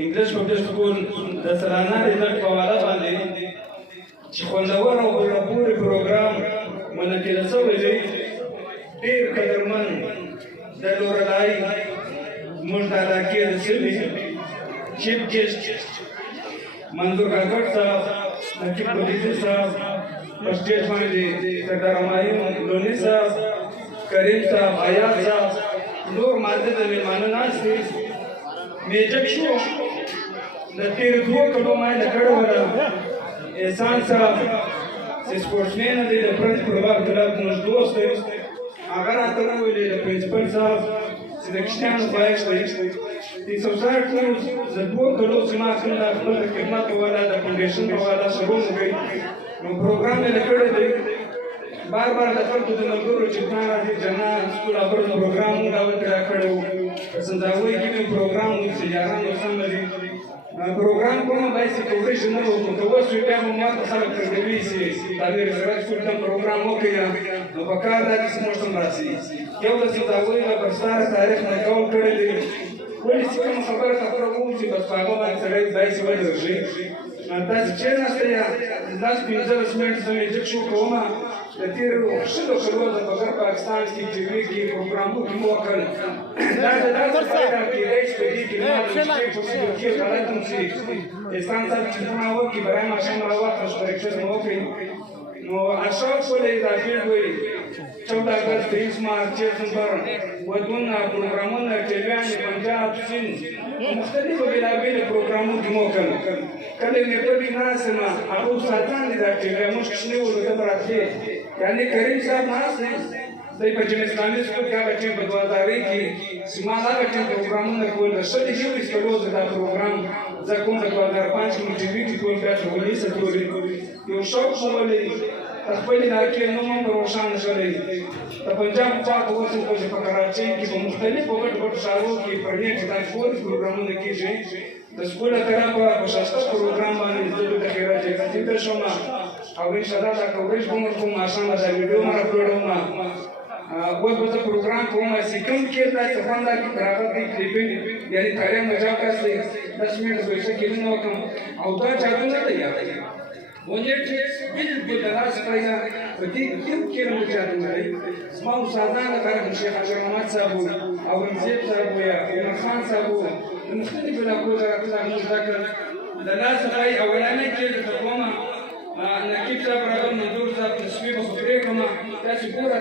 انګلیش پبلک سکول د سالانه رزلټ په حواله باندې چې خوندور او په پورې پروګرام منعقد شوی دی ډېر قدرمن د لورلای زموږ د علاقې د سیمې چیف ګیسټ منظور کاکړ صاحب نقیب بلیزي صاحب په سټیج باندې سردار همایون لوني صاحب کریم صاحب حیات صاحب نور معزز مېلمانه ناست دي میجک شو د تېرو 2 کلو مایله کړې وه احسان صاحب چې سپورټسمین دی د فرنچ فوټبال کلب زموږ دوست دی هغه راته وویلې د پرنسپل صاحب چې د کشتیانو خواهش دی د سوسایټي د 2 کلو چې ما خپل د خدمت په والا د فاونډیشن په والا شروع وکړئ نو پروګرام یې کړی دی بار بار د خلکو د ملګرو چې پلان راځي جنا سکول افر پروګرام موږ دعوت راکړی و په سنداوۍ کې مې پروګرام و چې یارانو سم دي پروګرام کوم باید چې کوریج نه وکړو که اوس وي بیا به ما ته خلک ترګوي چې دا د سراج سکول ته پروګرام وکړي نو په کار دا چې موږ هم راسي یو د سنداوۍ له برساره تاریخ نه کول کړی دی ولې چې کومه خبره کوو چې بس په هغه باندې سړی باید چې ودرېږي تاسو کېناستئ داسې 15 منټ زه میجک شو کومه د تېرو شلو کلو د بغیر پاکستان کې جګړې کې پروګرامونه کې مو وکړل دا د داسې فایده کېدی چې په دې کې ما د شپې په سیدو کې غلط هم شي احسان صاحب چې زما وکړي برای ماښام راوخته پریکټس مو وکړئ نو اشراف ولې اضافې وایي 14 اگست 23 مارچ 6 نومبر ودونه پروګرامونه ټلویانې پنجاب سند مختلفو بېلابېلو پروګرامونو کې مو وکړل کله مې پټې ناست یم هغه استادان دي دا ټلویا موږ کوچني وو ده به راتلې یعنې کریم صاحب ناست دی دی په جمع اسلامي سکول کې هغه ټیم په 2000 کې چې ما هغه ټیم پروګرامونه کول د شلې یوولس کلو زه دا پروګرام زه کوم د 2005 کې مې ټي وي کې کول بیا تر 19 پورې یو شوق مو ولري د خپل علاقې نوم هم روښانه شوی د پنجاب خوا ته اوس په کراچۍ کې په مختلفو غټو غټو ښارونو کې پرنې چې دا ټول پروګرامونه کېږي د سکول له طرفه په ښایسته پروګرام باندې زه د خیرات اکتیبه شوم او انشاءالله دا کوریج به مو کوم ماښام دا ویډیو مې راپلوډوم اوس به زه پروګرام کوم چې کوم کې داسې خوند راکړي تر هغه کې کلیپینګ یعنې تاریخ مجاب کس دی 10 منټ به څه کلونه وکړم او دا چاته نه دی یاد ونیټ بالکل د لاس پیدا په دې کې مو چاته نه دی زما استادان لکه شیخ حاجي محمد صاحب او رمزیب صاحب یا عمر خان صاحب د مختلفو علاقو زراعتونه موږ زده کړل د لاس څخه اولنۍ کې د کومه نقیب صاحب راغلی منظور صاحب تصویر به پرې کومه تاسې ګوره